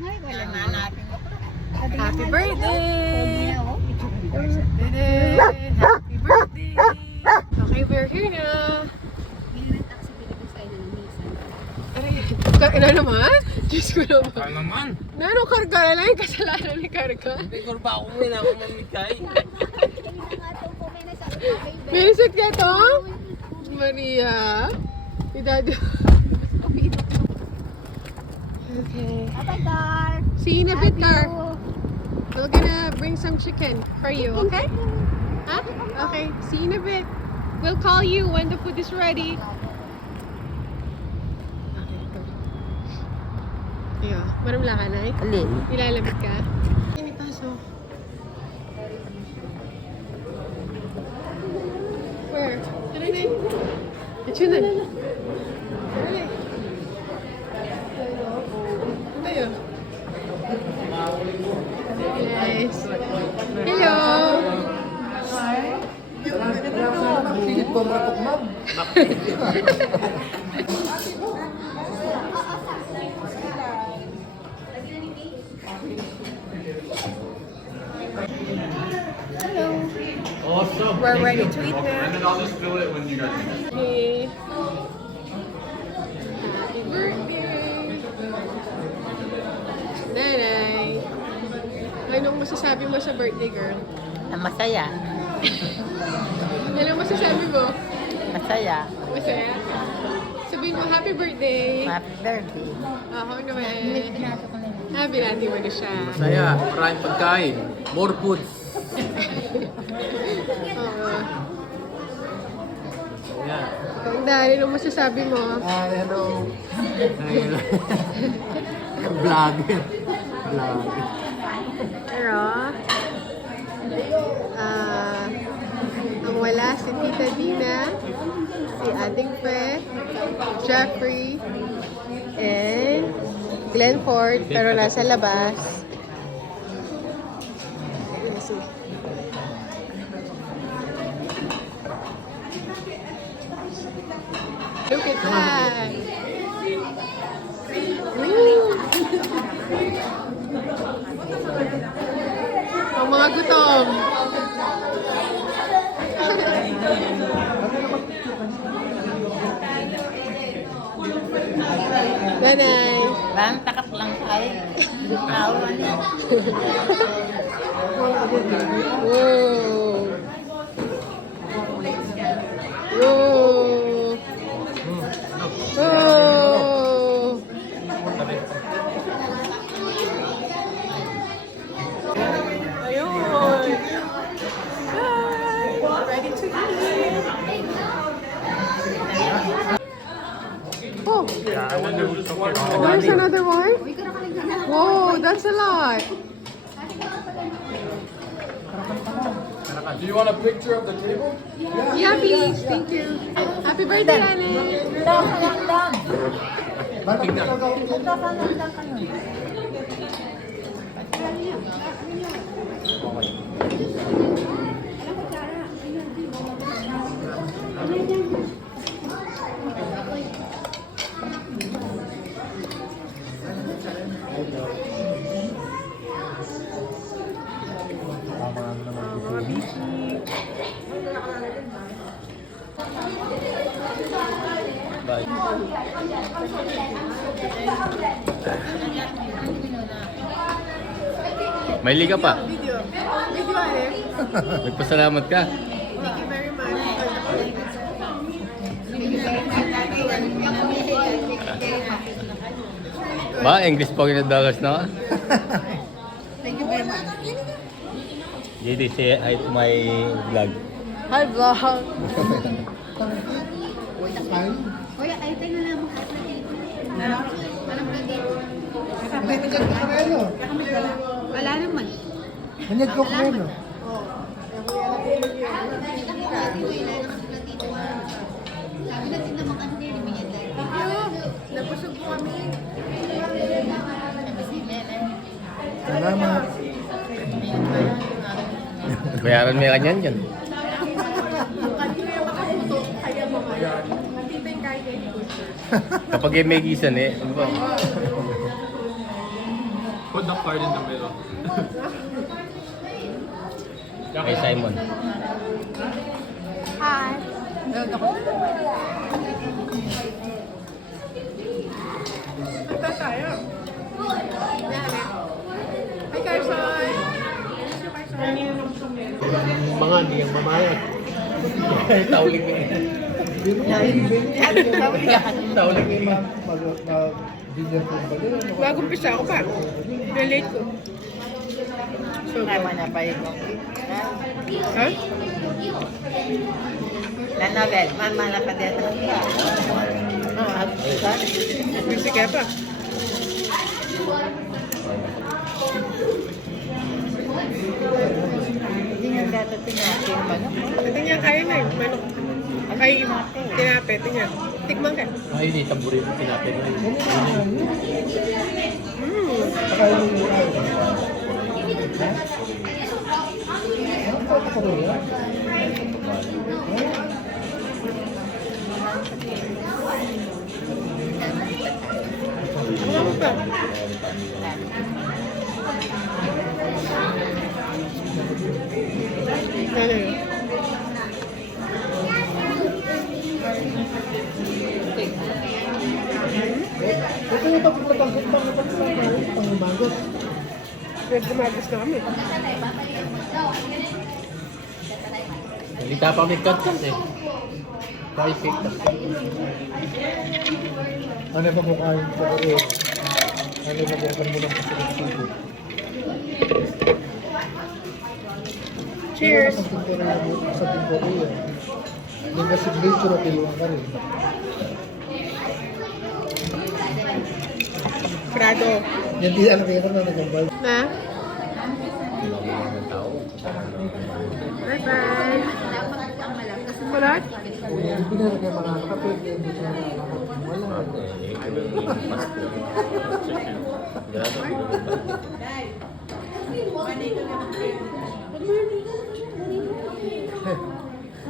Happy birthday! Happy birthday! Okay, we're here na. Ano naman? Diyos ko naman. Ano naman? Naano karga na lang yung kasalanan ni karga? Hindi ko ba ako may ako mamigay? Minisip ka to? Maria? Si Daddy. Okay. Bye, Dar. See you in a bit, Dar. We're gonna bring some chicken for you, okay? Huh? Okay, see you in a bit. We'll call you when the food is ready. Okay, go. Maramla ka, Nay? Alin? Nilalamig ka? Ini paso. Where? Tara na. Atsunan. Dali. Tayo. Yes. Hello. Pilit ko maratok, ma'am. Awesome. We're ready to eat And now. then I'll just fill it when you guys finish. Okay. Happy birthday. Nanay. Anong masasabi mo sa birthday, girl? Masaya. Anong masasabi mo? Masaya. Masaya? Sabihin mo, happy birthday. Happy birthday. Ako naman. Binati mo na siya. Masaya. Maraming pagkain. More foods. Oo. Yeah. Ikaw, Dari, anong masasabi mo? Hello. Vlogger. Vlogger. Pero, ang wala si Tita Dina, si Ading Fe, Jeffrey, and Glenford, pero nasa labas. Look at that! Woo! Ang mga gutom. Nanay. Lang, takat lang tayo. Awan niya. Whoa. Whoa. Whoa. Ayun. Ready to eat. Oh, there's another one? Whoa, that's a lot. Do you want a picture of the table? Yeah, please. Thank you. Happy birthday, Anne. Bakit ka gagawin ko? Bye. May liga pa. Video. Video, Anne. Nagpasalamat ka. Thank you very much. Ba, English pa kinadagas na ka? Thank you very much. JD, say hi to my vlog. Hi, vlog. Kuya, tayo tayo na lang mga dito. Walang vlog dito. Hindi ka karelo. Wala naman. Manyag ko karelo. Sabi natin na mga ano yun, may yan. Napusog po kami. Salamat. Bayaran mo yung kanyan dyan. Kanina yung makaputo, kaya mo kaya. Matibay kaya yung pusher. Kapag may gisan eh, ano ba? Put the card in the middle. Kay Simon. Hi. Ito tayo. Hi, Carson. Mga hindi ang mamayat. Taulig na Tawag yung mag-dinner po ba din? Bagong pisa ako pa. Relate ko. So, Tama na pa yun. ha? Nanabel, mama na pa din. Busy ka pa. Hindi nga dati tinatin manok. Ito niya, kaya na yung manok. Ay, tinape. Ito niya. Tikman ka. Ay, hindi. Tamburin ko tinapin ko. Ano pa? Ano yun? Ito yung pagpapagpag pang-umagot. Medyo magos na kami. Hindi pa may cut eh. Perfect. Ano ba mukha yung pagkakit? Ano ba mukha mo lang kasi Cheers! Sa Korea. Yung signature at iluwang ka rin. Prado. Yan di alam kayo na nagambal. Na? Bye-bye! Kulat? Hindi pinarag yung mga kapit. Hindi siya wala.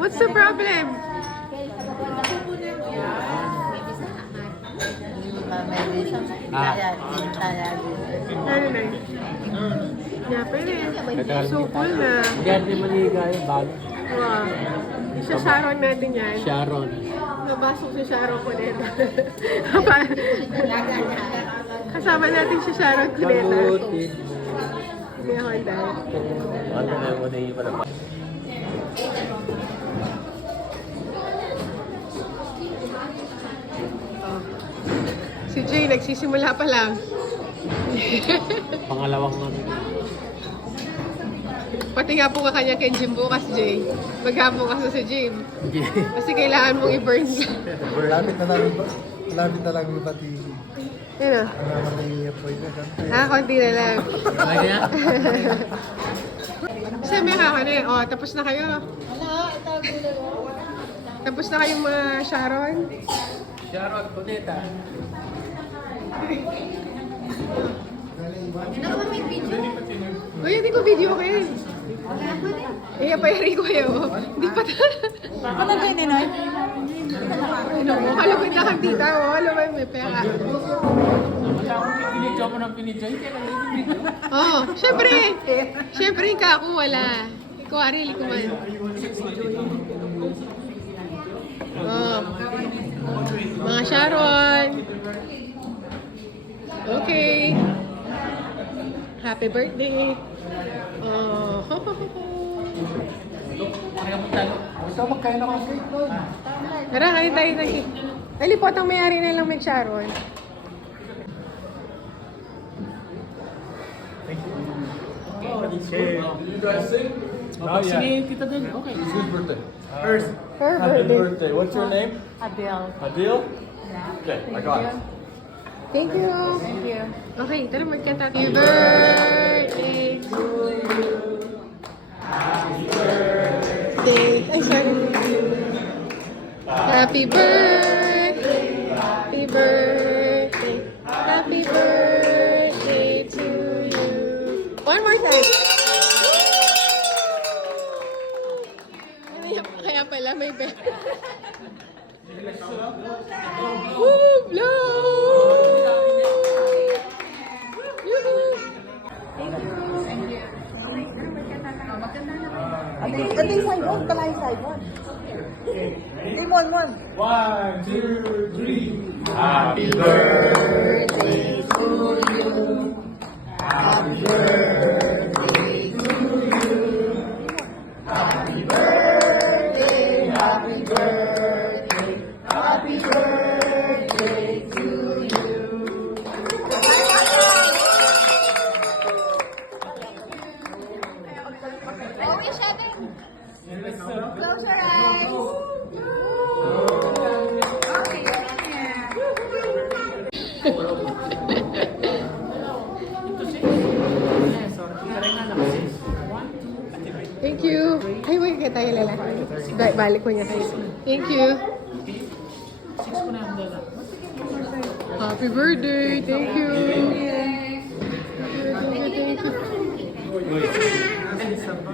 What's the problem? Ano na yun? Yeah, pwede. So cool na. Diyan din maliga yung balo. Wow. Sa Sharon natin yan. Sharon. Nabasok si Sharon Cuneta. Kasama natin si Sharon Cuneta. Mabuti. May Honda. Ano na mo na yung pala. Si Jay, nagsisimula pa lang. Pangalawang ano. Pati nga po ka kanya kay Jim bukas, Jay. Maghapon ka sa gym. Kasi kailangan mong i-burn. Lapit na lang ba? Lapit na lang yung pati. Yun o. Ang naman na yung appointment. Konti na lang. Ay, yan? Kasi may kakano eh. Oh, tapos na kayo. Tapos na kayong mga Sharon. Sharon Cuneta. Uy, hindi ko video ko yun. Eh, payari ko yun. Hindi pa Ano ba yun, Ninoy? Ano mo, kalapit na kang tita. Oh, alam mo, may pera. Pinidyo mo ng pinidyo. Oh, syempre. Syempre, ka ako wala. Kuwari, likuman. Oh. Mga Sharon. Okay. Happy birthday. Oh. Gusto magkain ako ng cake doon. Tara, kain tayo ng cake. Alipot ang may-ari na lang may Sharon. You guys sing? Sige, kita doon. Okay. It's whose birthday? Her Happy birthday. birthday. What's your name? Adele. Adil? Okay, I got it. Thank you. Thank you. Okay, tara magkanta. Happy birthday to you. Happy birthday. Ay, sorry. Happy birthday. Happy birthday. Happy birthday to you. One more time. Kaya pala may bell. Woo! Blow! Yoo-hoo! Ito yung side on, pala yung side on. Hindi, Mon. 1, 2, 3. Happy birthday to you. Happy birthday to you. Happy birthday, happy birthday, happy birthday to you. Oh, we shedding. Close your eyes. Thank you. Ay, may kaya tayo lalaki. Balik ko niya tayo. Thank you. Happy birthday. Thank you. Thank you.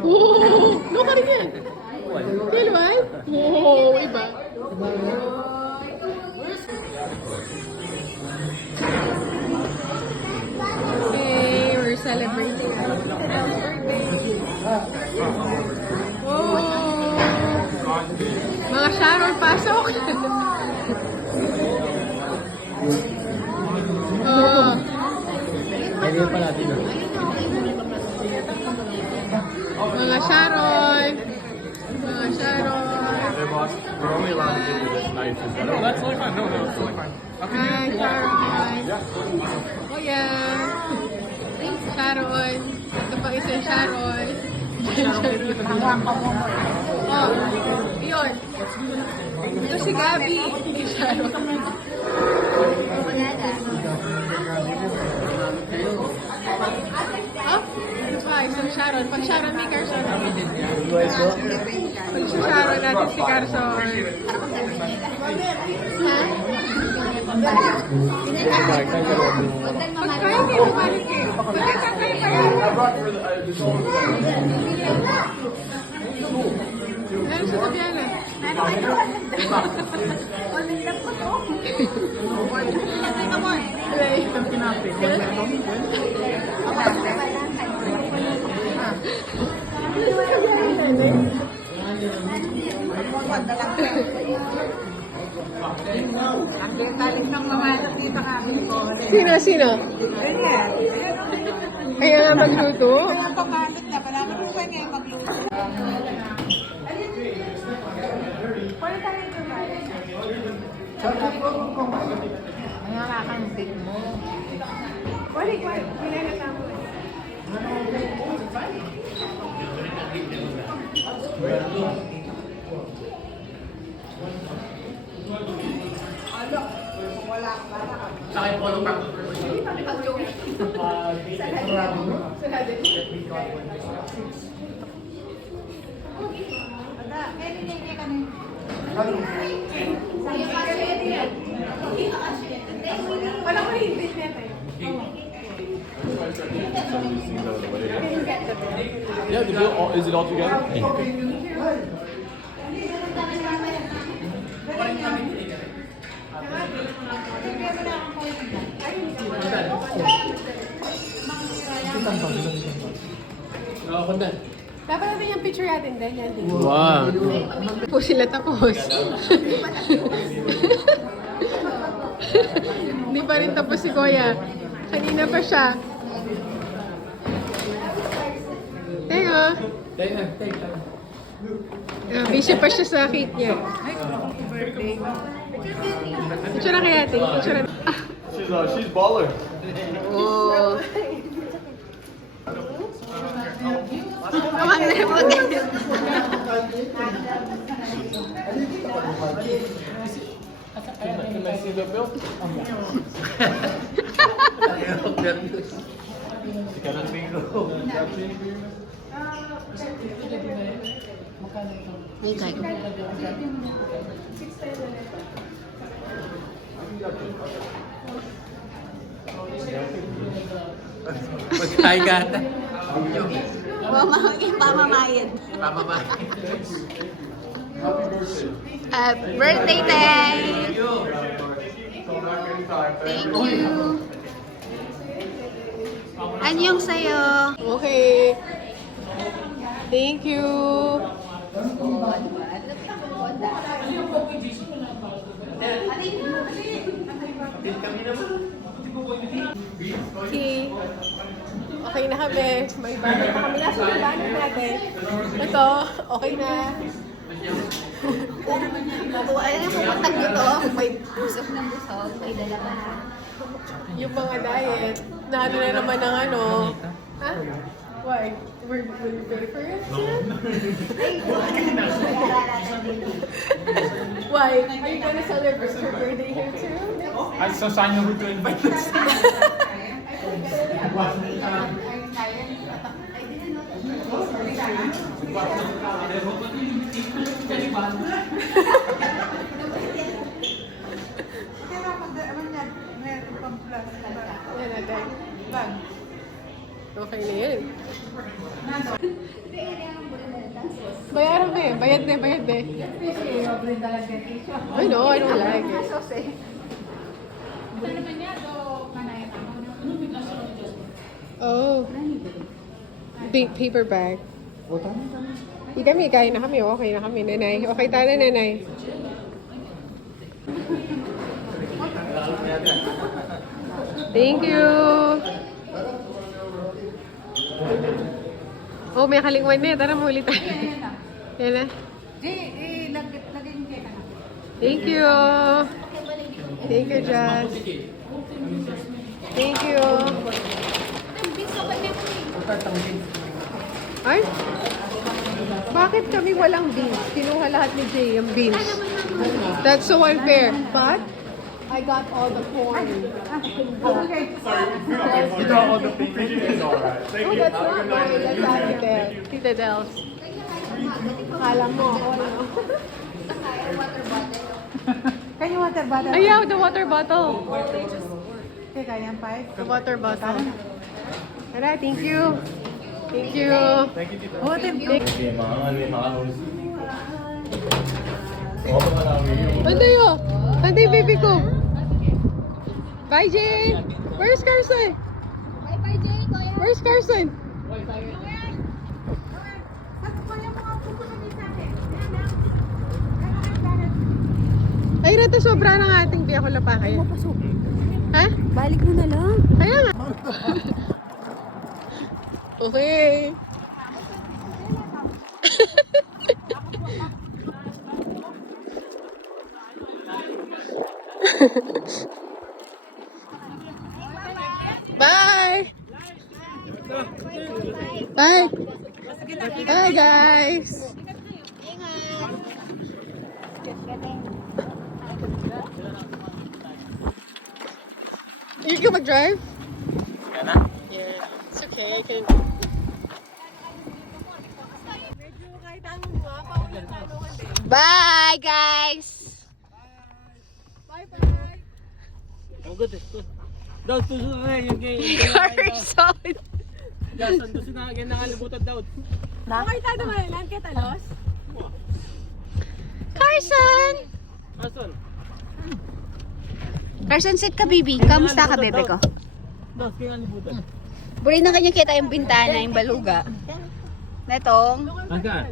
Oh, no ka rin yan. Feel right? Wow, iba. Okay, we're celebrating our birthday. Oh! Mga Sharon, pasok! Oh! Kaya pa natin. Mga Sharon! Mga Sharon! Hey, boss. We're only allowed to give you this knife. No, that's totally fine. No, it's totally fine. Hi, Sharon! Oh, yeah! Sharon! Ito pa isang Sharon! Oh, yun. Ito si Gabi. Si Sharon. Oh, ito pa isang Sharon. Pag Sharon, may Carson. Pag si Sharon natin si Carson. Ha? Pagkain kayo, bumalik kayo. Pagkakatayo pa yan. Ano sa Tabiana? Ang galing ng mga dito kami ko. Sino? Ganyan. Kaya nga magluto? Kaya pamalit na. Palaman mo pa ngayon magluto. Ang nakakansig mo. Balik. Pinanasama mo. Wala ko rin, hindi na tayo. Yeah, the bill, is it all together? Dapat natin yung picture natin din. Yan din. Wow. Po sila tapos. Hindi pa rin tapos si Kuya. Kanina pa siya. Tenga. Busy pa siya sa cake niya. Picture na kaya ate. Picture na. She's baller. Oh. Kamang na po ganyan. Can I see the bill? Magkain ka ata. Pamamayad. Birthday, Tay! Thank you! Ano yung sa'yo? Okay. Thank you. Okay. Okay na kami. May banner pa kami. Nasa yung banner natin. Ito, okay na. Kung ano yung pumunta nyo to, may busog ng busog, may dala ka na. Yung mga diet, na ano na naman ng ano. Ha? Why? Will you pay for it? Why? Are you gonna celebrate your birthday here too? I saw Sanya who to invite us. Yan natin. Bag. Okay na yun. Bayaran mo eh. Bayad na, bayad na. I know, I don't like it. Oh. Big paper bag. Hindi kami, kaya na kami. Okay na kami, nanay. Okay tayo na, nanay. Thank you. Oh, may kalingwan na. Tara, mahuli tayo. Yan na. Thank you. Thank you, Jazz. Thank you. Ay? Bakit kami walang beans? Kinuha lahat ni Jay yung beans. That's so unfair. But, I got all the corn. You got all the pictures. It's alright. Thank Oh, you. that's not mine. That's Ate Del. Tita Del's. Akala mo ako, no? Can you water bottle? Ayaw, the water bottle. Okay, kaya yan, Pai? The water bottle. Tara, thank you. Thank you. Oh, thank you. Okay, mga Oo, marami yun. Anday oh. Anday, baby ko. Bye, Jay. Where's Carson? Bye-bye, Jay, kuya. Where's Carson? Ay, rata sobra ng ating di ako lapa kaya. Ha? Balik mo na lang. Kaya nga. Okay. Bye. Bye. Bye, guys. You can mag-drive? Yeah. It's okay. I can. Bye, guys. Bye-bye. Ang good eh. Daw, tuso na yung Carson. Dasan, tuso na kaya nakalimutan daw. Okay tayo naman. Lan kita los. Carson! Asan? Carson, sit ka, baby. Kamusta ka, bebe ko? Daw, kaya nakalimutan. Buri na kanya kita yung bintana, yung baluga. Netong. Hanggang?